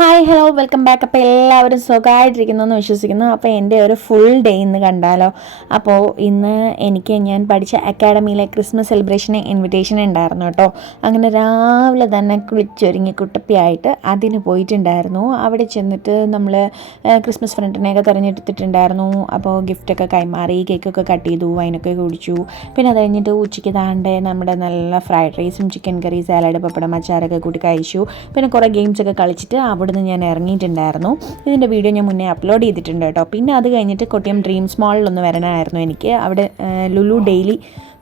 Hi hello welcome back. അപ്പോൾ എല്ലാവരും സുഖമായിട്ടിരിക്കുന്നു എന്ന് വിശ്വസിക്കുന്നു. അപ്പോൾ എൻ്റെ ഒരു ഫുൾ ഡേ ഇന്ന് കണ്ടാലോ. അപ്പോൾ ഇന്ന് ഞാൻ പഠിച്ച അക്കാഡമിയിലെ ക്രിസ്മസ് സെലിബ്രേഷന് ഇൻവിറ്റേഷൻ ഉണ്ടായിരുന്നു കേട്ടോ. അങ്ങനെ രാവിലെ തന്നെ കുളിച്ചൊരുങ്ങി കുട്ടപ്പിയായിട്ട് അതിന് പോയിട്ടുണ്ടായിരുന്നു. അവിടെ ചെന്നിട്ട് നമ്മൾ ക്രിസ്മസ് ഫ്രണ്ടിനെയൊക്കെ തിരഞ്ഞെടുത്തിട്ടുണ്ടായിരുന്നു. അപ്പോൾ ഗിഫ്റ്റൊക്കെ കൈമാറി, കേക്കൊക്കെ കട്ട് ചെയ്തു, വൈനൊക്കെ കുടിച്ചു. പിന്നെ അത് കഴിഞ്ഞിട്ട് ഉച്ചയ്ക്ക് താണ്ടെ നമ്മുടെ നല്ല ഫ്രൈഡ് റൈസും ചിക്കൻ കറി, സാലഡ്, പപ്പടം, അച്ചാറൊക്കെ കൂട്ടി കഴിച്ചു. പിന്നെ കുറേ ഗെയിംസൊക്കെ കളിച്ചിട്ട് അവിടുന്ന് ഞാൻ ഇറങ്ങിയിട്ടുണ്ടായിരുന്നു. ഇതിൻ്റെ വീഡിയോ ഞാൻ മുന്നേ അപ്ലോഡ് ചെയ്തിട്ടുണ്ട് കേട്ടോ. പിന്നെ അത് കഴിഞ്ഞിട്ട് കൊട്ടിയം ഡ്രീംസ് മാളിലൊന്ന് വരണമായിരുന്നു എനിക്ക്. അവിടെ ലുലു ഡെയിലി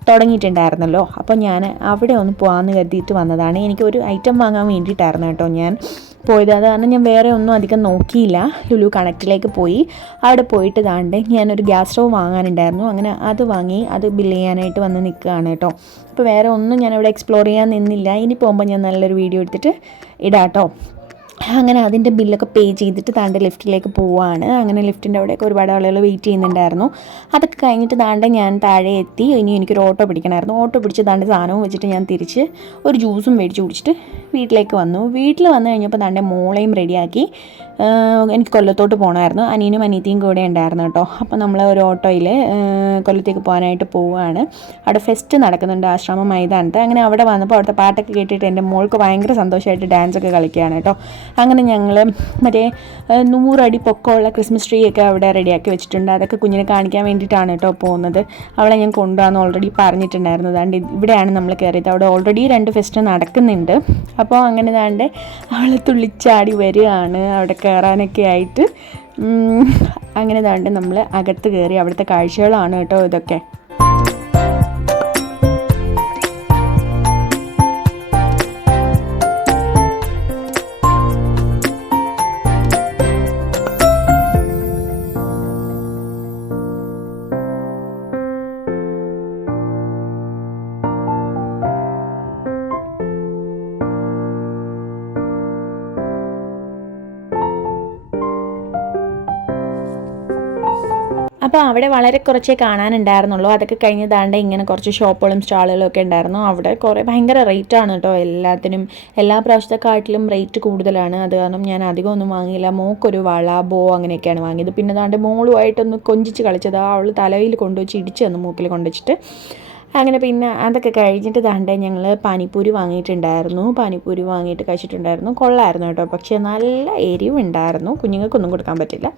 തുടങ്ങിയിട്ടുണ്ടായിരുന്നല്ലോ. അപ്പോൾ ഞാൻ അവിടെ ഒന്ന് പോകാമെന്ന് കരുതിയിട്ട് വന്നതാണ്. എനിക്കൊരു ഐറ്റം വാങ്ങാൻ വേണ്ടിയിട്ടായിരുന്നു കേട്ടോ ഞാൻ പോയത്. അത് കാരണം ഞാൻ വേറെ ഒന്നും അധികം നോക്കിയില്ല. ലുലു കണക്റ്റിലേക്ക് പോയി. അവിടെ പോയിട്ട് താണ്ട് ഞാനൊരു ഗ്യാസ് സ്റ്റവ് വാങ്ങാനുണ്ടായിരുന്നു. അങ്ങനെ അത് വാങ്ങി അത് ബില്ല് ചെയ്യാനായിട്ട് വന്ന് നിൽക്കുകയാണ് കേട്ടോ. അപ്പോൾ വേറെ ഒന്നും ഞാനവിടെ എക്സ്പ്ലോർ ചെയ്യാൻ നിന്നില്ല. ഇനി പോകുമ്പോൾ ഞാൻ നല്ലൊരു വീഡിയോ എടുത്തിട്ട് ഇടാം കേട്ടോ. അങ്ങനെ അതിൻ്റെ ബില്ലൊക്കെ പേ ചെയ്തിട്ട് താണ്ടെ ലിഫ്റ്റിലേക്ക് പോവുകയാണ്. അങ്ങനെ ലിഫ്റ്റിൻ്റെ അവിടെയൊക്കെ ഒരുപാട് ആളുകൾ വെയിറ്റ് ചെയ്യുന്നുണ്ടായിരുന്നു. അതൊക്കെ കഴിഞ്ഞിട്ട് താണ്ടെ ഞാൻ താഴെ എത്തി. ഇനി എനിക്കൊരു ഓട്ടോ പിടിക്കണമായിരുന്നു. ഓട്ടോ പിടിച്ച് താണ്ടെ സാധനവും വെച്ചിട്ട് ഞാൻ തിരിച്ച് ഒരു ജ്യൂസും മേടിച്ച് കുടിച്ചിട്ട് വീട്ടിലേക്ക് വന്നു. വീട്ടിൽ വന്നു കഴിഞ്ഞപ്പോൾ താണ്ടെ മോളെയും റെഡിയാക്കി. എനിക്ക് കൊല്ലത്തോട്ട് പോകണമായിരുന്നു. അനിയനും അനിയത്തിയും കൂടെ ഉണ്ടായിരുന്നു കേട്ടോ. അപ്പോൾ നമ്മൾ ഒരു ഓട്ടോയിൽ കൊല്ലത്തേക്ക് പോകാനായിട്ട് പോവുകയാണ്. അവിടെ ഫെസ്റ്റ് നടക്കുന്നുണ്ട് ആശ്രമ മൈതാനത്ത്. അങ്ങനെ അവിടെ വന്നപ്പോൾ അവിടുത്തെ പാട്ടൊക്കെ കേട്ടിട്ട് എൻ്റെ മോൾക്ക് ഭയങ്കര സന്തോഷമായിട്ട് ഡാൻസൊക്കെ കളിക്കുകയാണ് കേട്ടോ. അങ്ങനെ ഞങ്ങൾ മറ്റേ 100 അടി പൊക്കമുള്ള ക്രിസ്മസ് ട്രീ ഒക്കെ അവിടെ റെഡിയാക്കി വെച്ചിട്ടുണ്ട്. അതൊക്കെ കുഞ്ഞിനെ കാണിക്കാൻ വേണ്ടിയിട്ടാണ് കേട്ടോ പോകുന്നത്. അവളെ ഞാൻ കൊണ്ടുപോകാമെന്ന് ഓൾറെഡി പറഞ്ഞിട്ടുണ്ടായിരുന്നു. അതുകൊണ്ട് ഇവിടെയാണ് നമ്മൾ കയറിയത്. അവിടെ ഓൾറെഡി 2 ഫെസ്റ്റ് നടക്കുന്നുണ്ട്. അപ്പോൾ അങ്ങനെ താണ്ട് അവൾ തുള്ളിച്ചാടി വരികയാണ് അവിടെ കയറാനൊക്കെ ആയിട്ട്. അങ്ങനെ താണ്ട് നമ്മൾ അകത്ത് കയറി. അവിടുത്തെ കാഴ്ചകളാണ് കേട്ടോ ഇതൊക്കെ. അപ്പോൾ അവിടെ വളരെ കുറച്ചേ കാണാനുണ്ടായിരുന്നുള്ളൂ. അതൊക്കെ കഴിഞ്ഞ് താണ്ടെ ഇങ്ങനെ കുറച്ച് ഷോപ്പുകളും സ്റ്റാളുകളും ഒക്കെ ഉണ്ടായിരുന്നു. അവിടെ ഭയങ്കര റേറ്റാണ് കേട്ടോ എല്ലാത്തിനും. എല്ലാ പ്രാവശ്യത്തെക്കാട്ടിലും റേറ്റ് കൂടുതലാണ്. അത് കാരണം ഞാൻ അധികം ഒന്നും വാങ്ങിയില്ല. മോക്കൊരു വള, ബോ അങ്ങനെയൊക്കെയാണ് വാങ്ങിയത്. പിന്നെ താണ്ടെ മോളുമായിട്ടൊന്ന് കൊഞ്ചിച്ച് കളിച്ചത്. അവൾ തലയിൽ കൊണ്ടുവച്ച് ഇടിച്ച് തന്നു, മൂക്കിൽ കൊണ്ടുവച്ചിട്ട്. അങ്ങനെ പിന്നെ അതൊക്കെ കഴിഞ്ഞിട്ട് താണ്ടെ ഞങ്ങൾ പാനിപ്പൂരി വാങ്ങിയിട്ടുണ്ടായിരുന്നു. പാനിപ്പൂരി വാങ്ങിയിട്ട് കഴിച്ചിട്ടുണ്ടായിരുന്നു. കൊള്ളായിരുന്നു കേട്ടോ. പക്ഷേ നല്ല എരിവുണ്ടായിരുന്നു. കുഞ്ഞുങ്ങൾക്കൊന്നും കൊടുക്കാൻ പറ്റില്ല.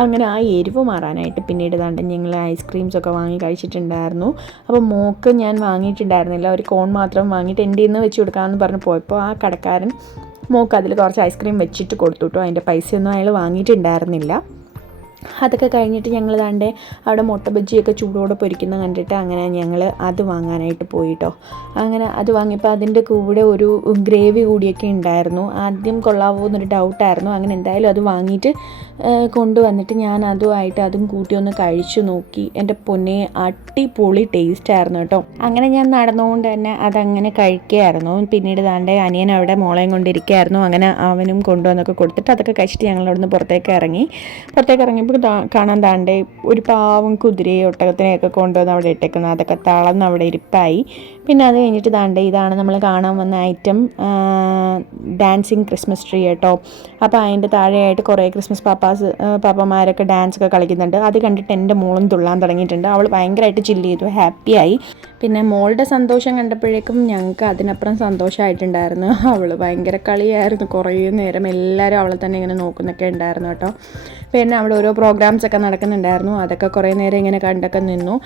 അങ്ങനെ ആ എരിവ് മാറാനായിട്ട് പിന്നീട് താണ്ടെ ഞങ്ങൾ ഐസ്ക്രീംസൊക്കെ വാങ്ങി കഴിച്ചിട്ടുണ്ടായിരുന്നു. അപ്പോൾ മോക്ക് ഞാൻ വാങ്ങിയിട്ടുണ്ടായിരുന്നില്ല. ഒരു കോൺ മാത്രം വാങ്ങിയിട്ട് എൻ്റെ നിന്ന് വെച്ച് കൊടുക്കാമെന്ന് പറഞ്ഞ് പോയപ്പോൾ ആ കടക്കാരൻ മോക്ക് അതിൽ കുറച്ച് ഐസ്ക്രീം വെച്ചിട്ട് കൊടുത്തു കേട്ടോ. അതിൻ്റെ പൈസയൊന്നും അയാൾ വാങ്ങിയിട്ടുണ്ടായിരുന്നില്ല. അതൊക്കെ കഴിഞ്ഞിട്ട് ഞങ്ങൾ താണ്ടെ അവിടെ മുട്ട ബജ്ജിയൊക്കെ ചൂടോടെ പൊരിക്കുന്ന കണ്ടിട്ട് അങ്ങനെ ഞങ്ങൾ അത് വാങ്ങാനായിട്ട് പോയിട്ടോ. അങ്ങനെ അത് വാങ്ങിയപ്പോൾ അതിൻ്റെ കൂടെ ഒരു ഗ്രേവി കൂടിയൊക്കെ ഉണ്ടായിരുന്നു. ആദ്യം കൊള്ളാവോ എന്നൊരു ഡൗട്ടായിരുന്നു. അങ്ങനെ എന്തായാലും അത് വാങ്ങിയിട്ട് കൊണ്ടുവന്നിട്ട് ഞാൻ അതും കൂട്ടി ഒന്ന് കഴിച്ചു നോക്കി. എൻ്റെ പൊന്നെ അടിപൊളി ടേസ്റ്റ് ആയിരുന്നു കേട്ടോ. അങ്ങനെ ഞാൻ നടന്നുകൊണ്ട് തന്നെ അതങ്ങനെ കഴിക്കുകയായിരുന്നു. പിന്നീട് താണ്ടെ അനിയൻ അവിടെ മോളെയും കൊണ്ടിരിക്കുകയായിരുന്നു. അങ്ങനെ അവനും കൊണ്ടുവന്നൊക്കെ കൊടുത്തിട്ട് അതൊക്കെ കഴിച്ചിട്ട് ഞങ്ങൾ അവിടെ നിന്ന് പുറത്തേക്ക് ഇറങ്ങിയപ്പോൾ കാണാൻ താണ്ടെ ഒരു പാവം കുതിരയെ ഒട്ടകത്തിനെയൊക്കെ കൊണ്ടുവന്ന് അവിടെ ഇട്ടേക്കുന്നത്. അതൊക്കെ തളർന്ന് അവിടെ ഇരിപ്പായി. പിന്നെ അത് കഴിഞ്ഞിട്ട് താണ്ടെ ഇതാണ് നമ്മൾ കാണാൻ വന്ന ഐറ്റം, ഡാൻസിങ് ക്രിസ്മസ് ട്രീ കേട്ടോ. അപ്പോൾ അതിൻ്റെ താഴെയായിട്ട് കുറേ ക്രിസ്മസ് പാപ്പമാരൊക്കെ ഡാൻസൊക്കെ കളിക്കുന്നുണ്ട്. അത് കണ്ടിട്ട് എൻ്റെ മോളും തുള്ളാൻ തുടങ്ങിയിട്ടുണ്ട്. അവൾ ഭയങ്കരമായിട്ട് ചില്ല് ചെയ്തു, ഹാപ്പിയായി. പിന്നെ മോളുടെ സന്തോഷം കണ്ടപ്പോഴേക്കും ഞങ്ങൾക്ക് അതിനപ്പുറം സന്തോഷമായിട്ടുണ്ടായിരുന്നു. അവൾ ഭയങ്കര കളിയായിരുന്നു. കുറേ നേരം എല്ലാവരും അവളെ തന്നെ ഇങ്ങനെ നോക്കുന്നൊക്കെ ഉണ്ടായിരുന്നു കേട്ടോ. പിന്നെ അവിടെ ഓരോ പ്രോഗ്രാംസൊക്കെ നടക്കുന്നുണ്ടായിരുന്നു. അതൊക്കെ കുറേ നേരം ഇങ്ങനെ കണ്ടൊക്കെ നിന്നു.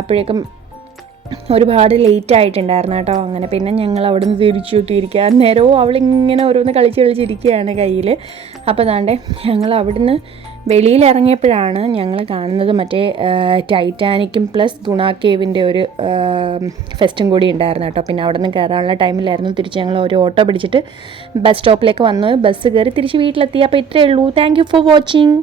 അപ്പോഴേക്കും ഒരുപാട് ലേറ്റ് ആയിട്ടുണ്ടായിരുന്നു കേട്ടോ. അങ്ങനെ പിന്നെ ഞങ്ങൾ അവിടെ നിന്ന് തിരിച്ചിരിക്കുക. നേരവും അവളിങ്ങനെ ഓരോന്ന് കളിച്ചിരിക്കുകയാണ് കയ്യിൽ. അപ്പോൾ താണ്ടെ ഞങ്ങൾ അവിടുന്ന് വെളിയിലിറങ്ങിയപ്പോഴാണ് ഞങ്ങൾ കാണുന്നത് മറ്റേ ടൈറ്റാനിക്കും പ്ലസ് ഗുണ കേവിൻ്റെ ഒരു ഫെസ്റ്റും കൂടി ഉണ്ടായിരുന്നു കേട്ടോ. പിന്നെ അവിടെ നിന്ന് കയറാനുള്ള ടൈമിലായിരുന്നു. തിരിച്ച് ഞങ്ങൾ ഒരു ഓട്ടോ പിടിച്ചിട്ട് ബസ് സ്റ്റോപ്പിലേക്ക് വന്ന് ബസ് കയറി തിരിച്ച് വീട്ടിലെത്തി. അപ്പോൾ ഇത്രയേ ഉള്ളൂ. Thank you for watching.